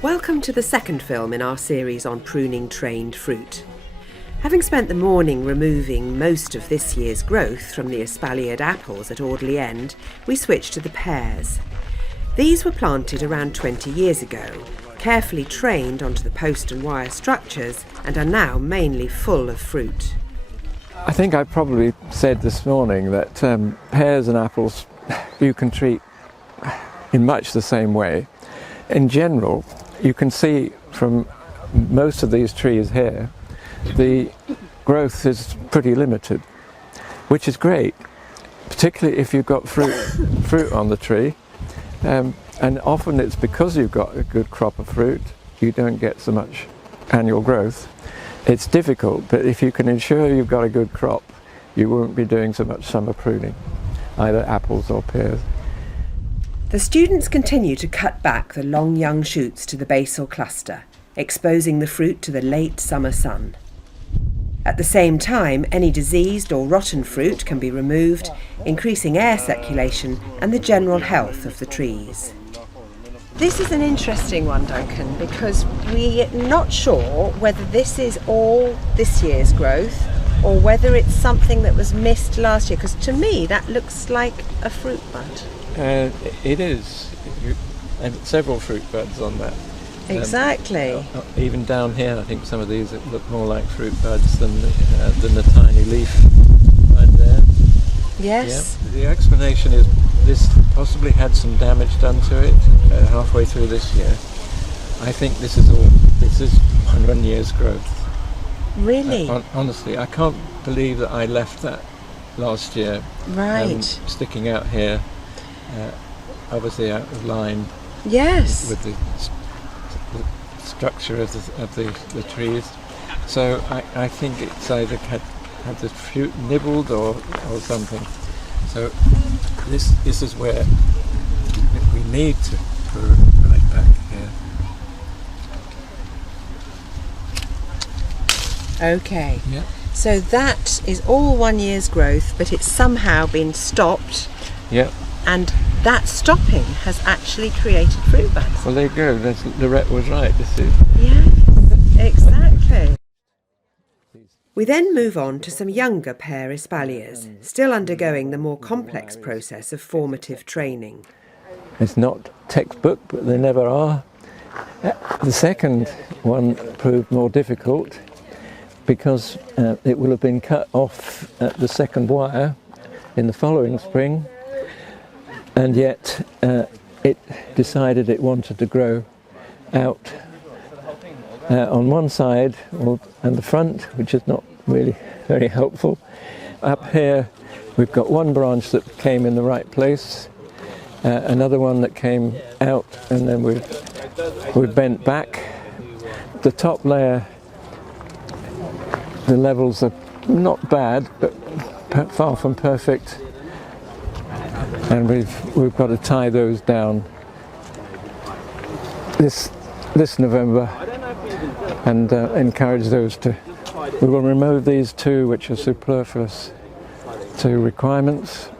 Welcome to the second film in our series on pruning trained fruit. Having spent the morning removing most of this year's growth from the espaliered apples at Audley End, we switched to the pears. These were planted around 20 years ago, carefully trained onto the post and wire structures, and are now mainly full of fruit. I think I probably said this morning that pears and apples you can treat in much the same way. In general, you can see from most of these trees here, the growth is pretty limited, which is great, particularly if you've got fruit on the tree. And often it's because you've got a good crop of fruit, you don't get so much annual growth. It's difficult, but if you can ensure you've got a good crop, you won't be doing so much summer pruning, either apples or pears. The students continue to cut back the long young shoots to the basal cluster, exposing the fruit to the late summer sun. At the same time, any diseased or rotten fruit can be removed, increasing air circulation and the general health of the trees. This is an interesting one, Duncan, because we're not sure whether this is all this year's growth or whether it's something that was missed last year, because to me that looks like a fruit bud. It is, and several fruit buds on that. Exactly. Even down here, I think some of these look more like fruit buds than the tiny leaf right there. Yes. Yeah. The explanation is this possibly had some damage done to it halfway through this year. I think this is 1 year's growth. Really? Honestly, I can't believe that I left that last year. Right. Sticking out here. Obviously out of line. Yes. With the structure of the trees. So I think it's either had the fruit nibbled or something. So this is where we need to prune right back here. Okay. Yeah. So that is all 1 year's growth, but it's somehow been stopped. Yeah. And that stopping has actually created fruit buds. Well, there you go. Lorette was right. This is. Yeah, exactly. We then move on to some younger pear espaliers, still undergoing the more complex process of formative training. It's not textbook, but they never are. The second one proved more difficult because it will have been cut off at the second wire in the following spring. And yet it decided it wanted to grow out on one side and the front, which is not really very helpful. Up here we've got one branch that came in the right place, another one that came out, and then we've bent back. The top layer, the levels are not bad, but far from perfect. And we've got to tie those down this November and encourage those to. We will remove these two which are superfluous to requirements.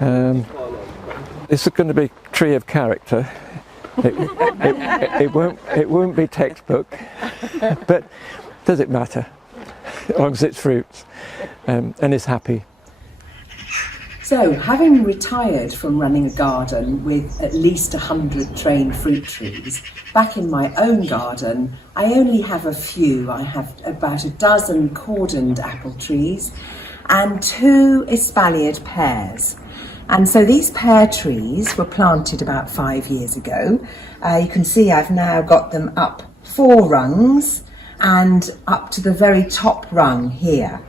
This is going to be tree of character. It won't be textbook, but does it matter? As long as it's fruits and is happy. So, having retired from running a garden with at least 100 trained fruit trees, back in my own garden, I only have a few. I have about a dozen cordoned apple trees and 2 espaliered pears. And so these pear trees were planted about 5 years ago. You can see I've now got them up 4 rungs and up to the very top rung here.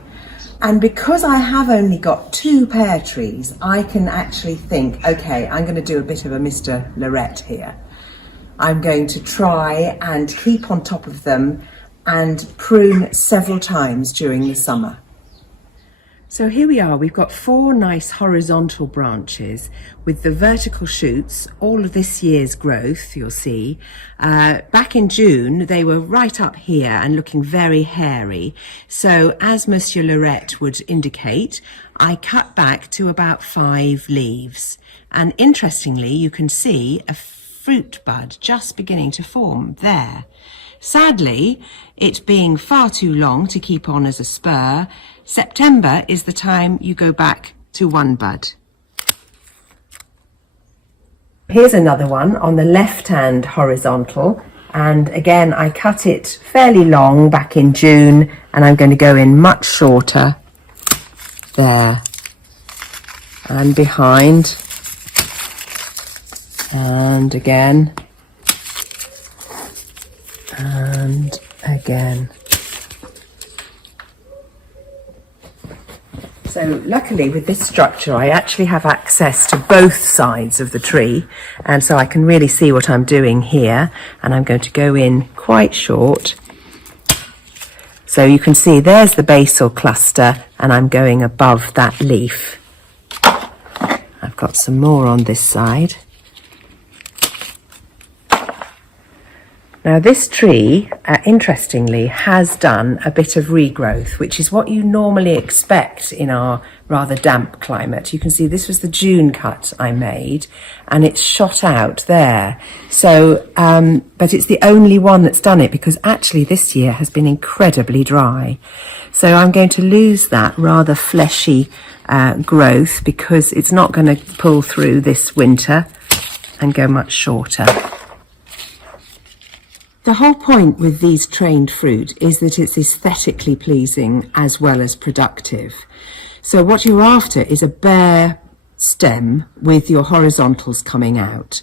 And because I have only got 2 pear trees, I can actually think, okay, I'm going to do a bit of a Mr. Lorette here. I'm going to try and keep on top of them and prune several times during the summer. So here we are, we've got 4 nice horizontal branches with the vertical shoots, all of this year's growth, you'll see. Back in June, they were right up here and looking very hairy. So as Monsieur Lorette would indicate, I cut back to about 5 leaves. And interestingly, you can see a fruit bud just beginning to form there. Sadly, it being far too long to keep on as a spur, September is the time you go back to one bud. Here's another one on the left-hand horizontal, and again I cut it fairly long back in June, and I'm going to go in much shorter there and behind, and again and again. So luckily with this structure I actually have access to both sides of the tree, and so I can really see what I'm doing here, and I'm going to go in quite short. So you can see there's the basal cluster, and I'm going above that leaf. I've got some more on this side. Now this tree, interestingly, has done a bit of regrowth, which is what you normally expect in our rather damp climate. You can see this was the June cut I made, and it's shot out there. So, but it's the only one that's done it, because actually this year has been incredibly dry. So I'm going to lose that rather fleshy growth, because it's not going to pull through this winter, and go much shorter. The whole point with these trained fruit is that it's aesthetically pleasing as well as productive. So what you're after is a bare stem with your horizontals coming out.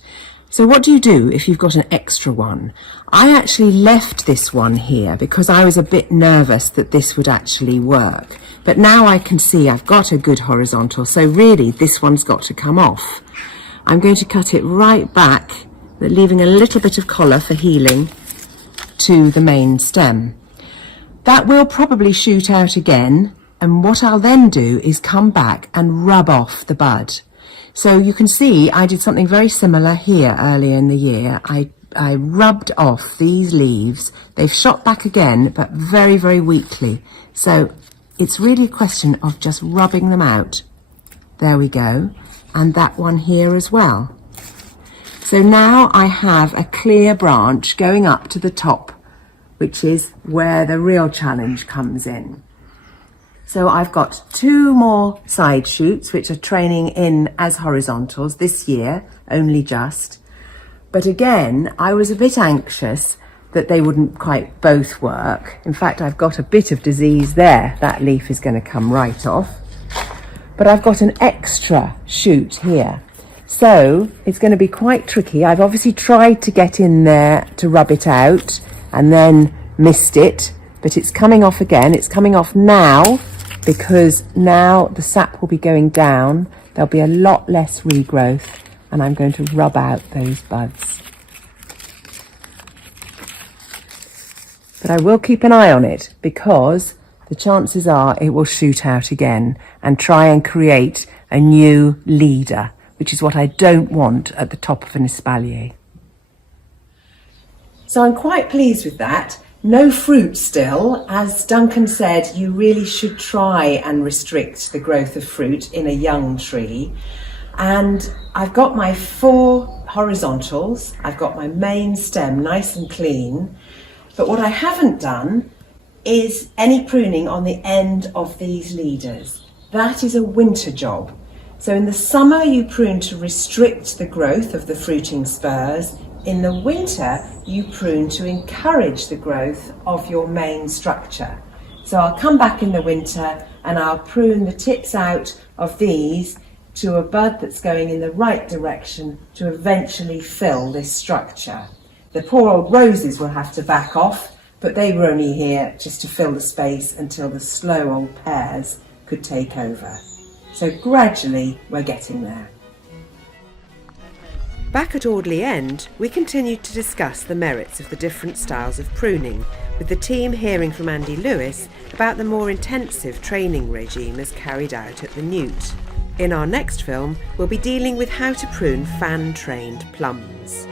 So what do you do if you've got an extra one? I actually left this one here because I was a bit nervous that this would actually work. But now I can see I've got a good horizontal, so really this one's got to come off. I'm going to cut it right back, leaving a little bit of collar for healing to the main stem. That will probably shoot out again, and what I'll then do is come back and rub off the bud. So you can see I did something very similar here earlier in the year. I rubbed off these leaves. They've shot back again, but very, very weakly. So it's really a question of just rubbing them out. There we go. And that one here as well. So now I have a clear branch going up to the top, which is where the real challenge comes in. So I've got two more side shoots which are training in as horizontals this year, only just. But again, I was a bit anxious that they wouldn't quite both work. In fact, I've got a bit of disease there. That leaf is going to come right off. But I've got an extra shoot here. So it's going to be quite tricky. I've obviously tried to get in there to rub it out and then missed it, but it's coming off again. It's coming off now, because now the sap will be going down. There'll be a lot less regrowth, and I'm going to rub out those buds. But I will keep an eye on it, because the chances are it will shoot out again and try and create a new leader, which is what I don't want at the top of an espalier. So I'm quite pleased with that. No fruit still. As Duncan said, you really should try and restrict the growth of fruit in a young tree. And I've got my 4 horizontals. I've got my main stem nice and clean. But what I haven't done is any pruning on the end of these leaders. That is a winter job. So in the summer you prune to restrict the growth of the fruiting spurs. In the winter you prune to encourage the growth of your main structure. So I'll come back in the winter and I'll prune the tips out of these to a bud that's going in the right direction to eventually fill this structure. The poor old roses will have to back off, but they were only here just to fill the space until the slow old pears could take over. So gradually we're getting there. Back at Audley End, we continued to discuss the merits of the different styles of pruning, with the team hearing from Andy Lewis about the more intensive training regime as carried out at the Newt. In our next film, we'll be dealing with how to prune fan-trained plums.